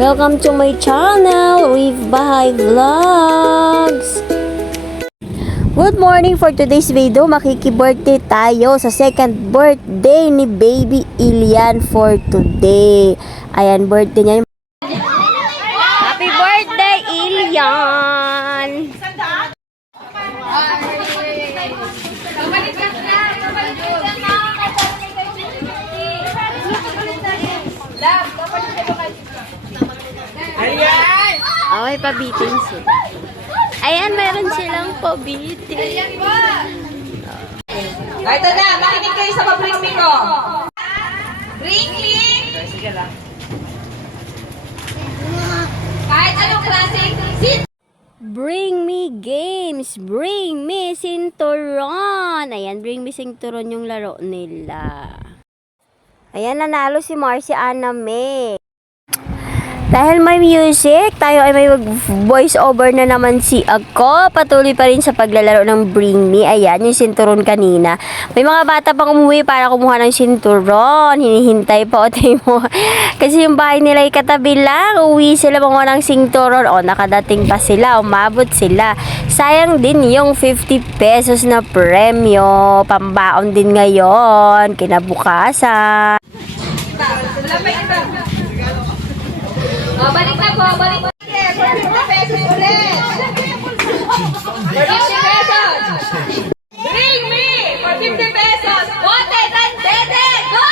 Welcome to my channel, Reef Bahay Vlogs! Good morning for today's video. Makiki-birthday tayo sa second birthday ni Baby Ilian for today. Ayan, birthday niya. Happy birthday, Ilian! Oh, may pabitin sila. Ayan, meron silang pabitin. Ito na, makinig kayo sa pa-bring me ko. Bring me. Kahit anong klaseng sit. Bring me games, bring me sinturon. Ayan, bring me sinturon yung laro nila. Ayan, nanalo si Marcy Anna May. Dahil may music, tayo ay may voice over na naman si ako. Patuloy pa rin sa paglalaro ng Bring Me. Ayan, yung sinturon kanina. May mga bata pang umuwi para kumuha ng sinturon. Hinihintay pa o mo. Kasi yung bahay nila ay katabi lang. Uwi sila mga ng sinturon. O, nakadating pa sila. Umabot sila. Sayang din yung 50 pesos na premyo. Pambaon din ngayon. Kinabukasan. O, balik na po, balik na. Yeah, 50 pesos ulit. 50 pesos. Bring me for 50 pesos. Wanted and dead. Go!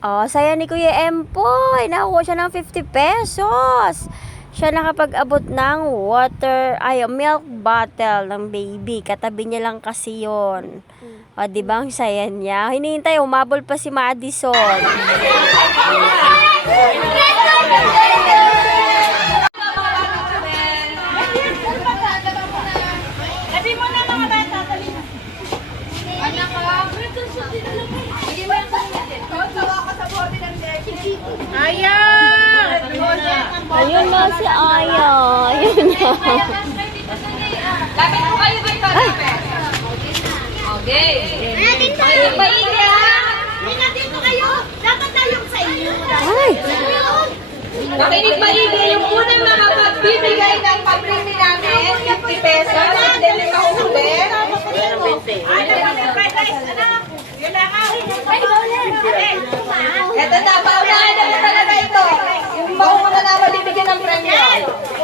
Oh, saya ni Kuya Empoy. Nakakuha siya ng 50 pesos. Siya nakapag-abot ng water, ay, milk bottle ng baby. Katabi niya lang kasi yon. O, di ba ang saya niya? Hinihintay, umabol pa si Madison. Ayun na si Aya. Ayun na. Lapit po kayo dito. lapit. Okay. Ayun ba Ilya? Ay! Makinig maigi yung unang makapagbibigay ng pabrini namin, 50 pesos, hindi rin mahuli. Ito na, paunahan na talaga ito. Yung mauna na malibigyan ng premyo.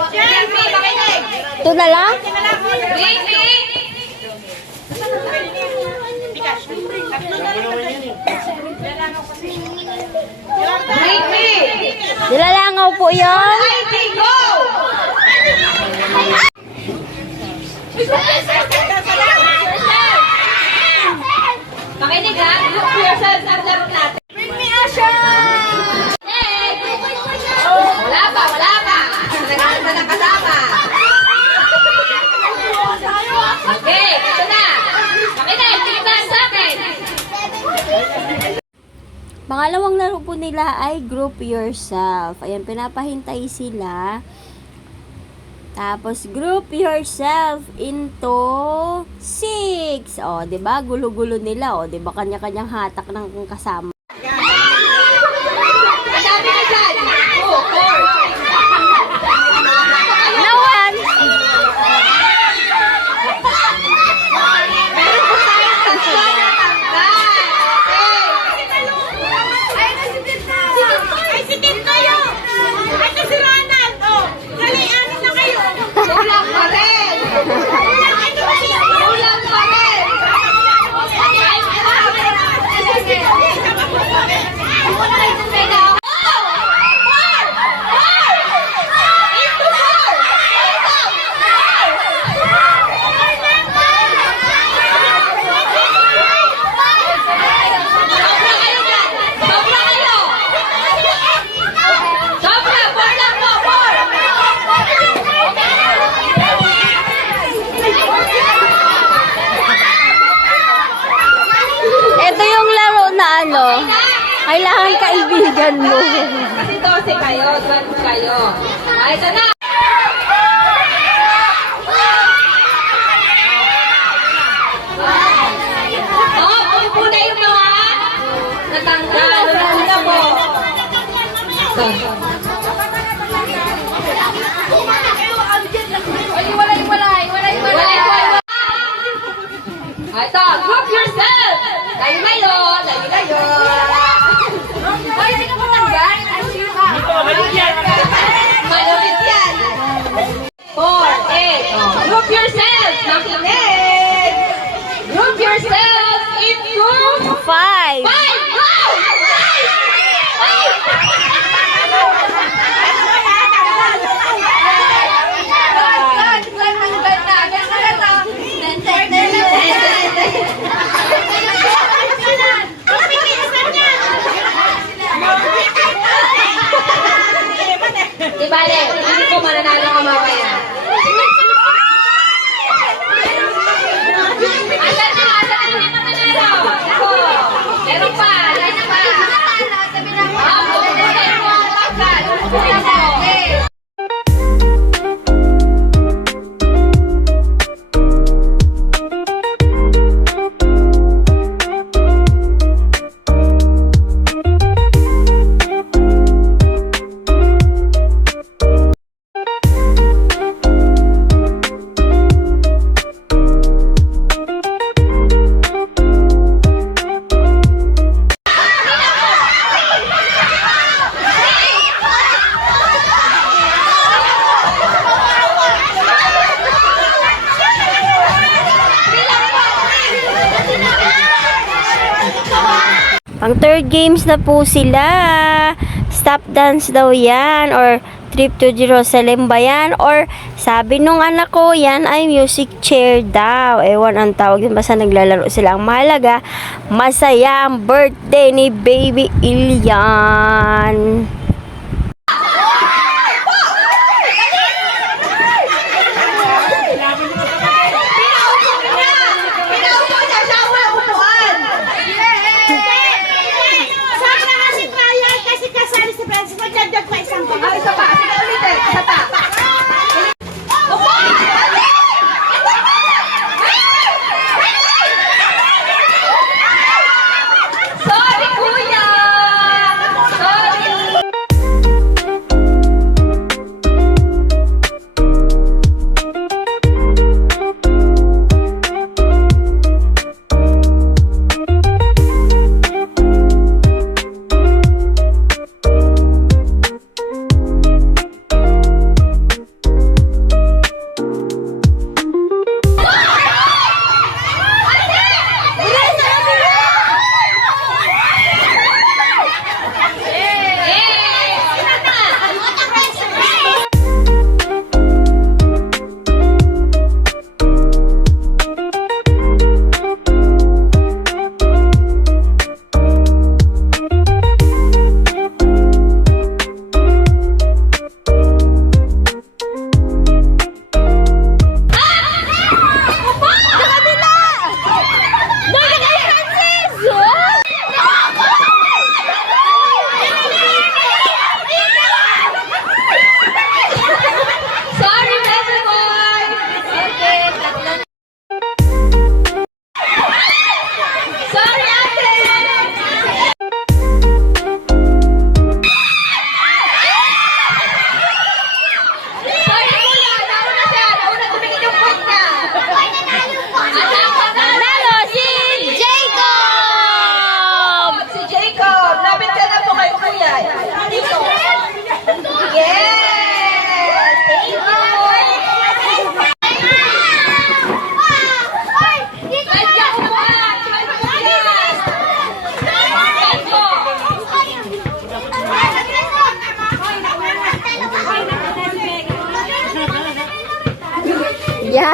Bring me, makinig. Ito na lang? Bring me. Bring me. Nilalangaw po yun. Makinig ha, look yourself sa laro natin. Pangalawang laro po nila ay group yourself. Ayan, pinapahintay sila. Tapos, group yourself into six. O, di ba? Gulo-gulo nila. O, ba? Kanya-kanyang hatak ng kasama. Ang dami na dyan. Two, four. Nawan! Meron po tayong tatlo na tanggal. Okay. Ay, si Tim kayo! Ay, ito si Ronald! Oh, dali, anin na kayo! Kulang pa rin. Kulang, ito na siya! Kulang pa rin. Sobra kayo dyan. Sobra kayo. Sobra. Four lang po. Four. Ito yung laro na ano. Kailangan mo. Kasi 12 kayo, 12 kayo. Ah, ito na. Five. Five. Vale. games na po sila. Stop dance daw yan or trip to Jerusalem ba yan? Or sabi nung anak ko, yan ay music chair daw. Ewan ang tawag din. Basta naglalaro sila. Ang mahalaga, masaya ang birthday ni Baby Ilian.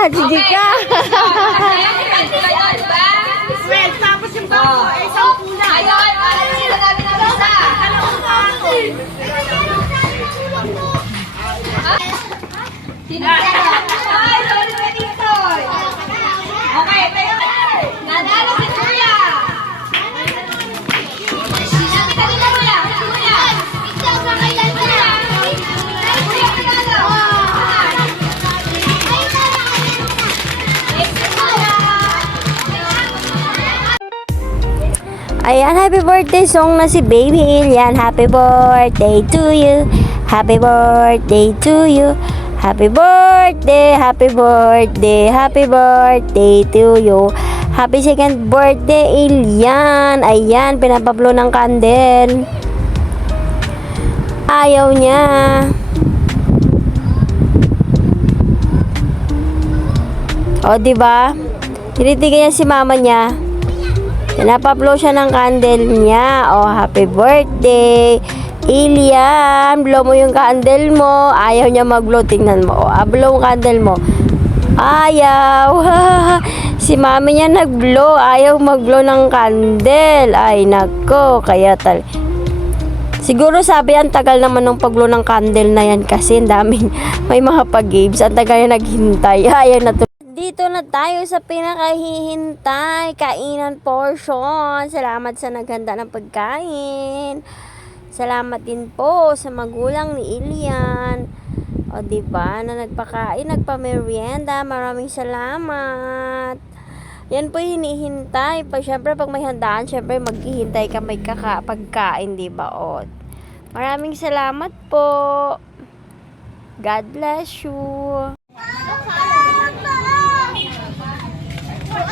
Ah, sige ka. Well, tapos yung bako ay sampu na. Ayun, para sila namin ang isa. Sino ka? Sino ka? Ayan, happy birthday song na si Baby Ilian. Happy birthday to you. Happy birthday to you. Happy birthday, happy birthday, happy birthday to you. Happy second birthday, Ilian. Ayan, pinapablo ng candle. Ayaw niya. O, di ba? Tinitigyan niya si mama niya. Pinapablow siya ng candle niya. O, happy birthday. Ilian, blow mo yung candle mo. Ayaw niya mag-blow. Tingnan mo. O, ah, blow candle mo. Ayaw. si mami niya nag-blow. Ayaw mag-blow ng candle. Ay, nako. Kaya tal... Siguro sabi ang tagal naman ng paglo ng candle na yan kasi daming may mga pag-games. Ang tagal na naghintay. Ayaw na. Dito na tayo sa pinakahihintay. Kainan portion. Salamat sa naghanda ng pagkain. Salamat din po sa magulang ni Ilian. O di ba na nagpakain, nagpamerienda. Maraming salamat. Yan po hinihintay. Pag syempre pag may handaan, syempre maghihintay ka may kaka pagkain, di ba? O. Maraming salamat po. God bless you.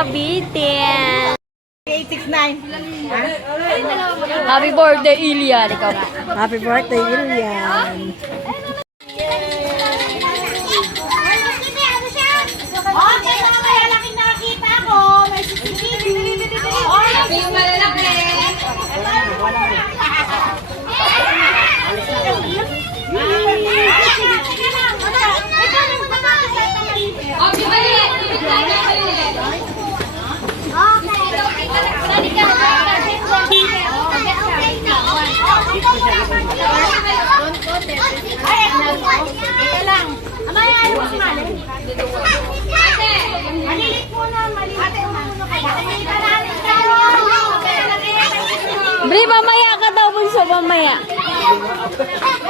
Pabitin. 869. Happy birthday, Ilian. Ikaw. Happy birthday, Ilian. Bri, mamaya ka daw, bunso, mamaya. Ay,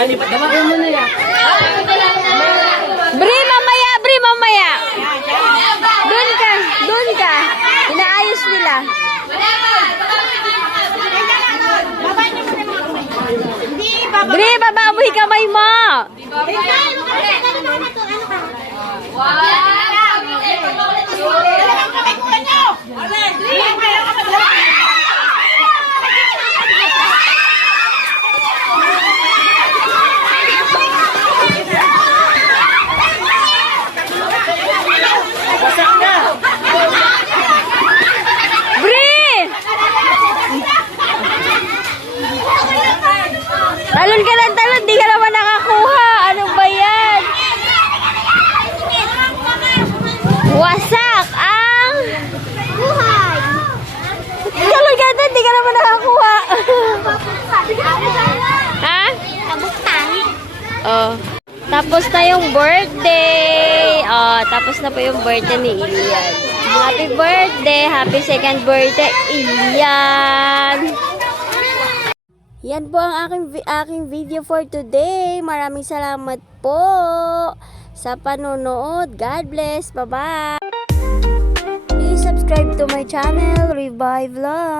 Bri, mamaya, Bri, mamaya. Doon ka, doon ka. Inaayos nila. Bri, bababoy kamay mo. Wow! Dalawang kamay ko niyo. Dalawang kamay. Wasak na! Bri! Talon ka ng talon, di ka naman nakakuha. Ano ba yan? Oh. Tapos na yung birthday. Oh, tapos na po yung birthday ni Ian. Happy birthday! Happy second birthday, Ian! Yan po ang aking, aking video for today. Maraming salamat po sa panonood. God bless. Bye-bye! Please subscribe to my channel, Revive Vlog.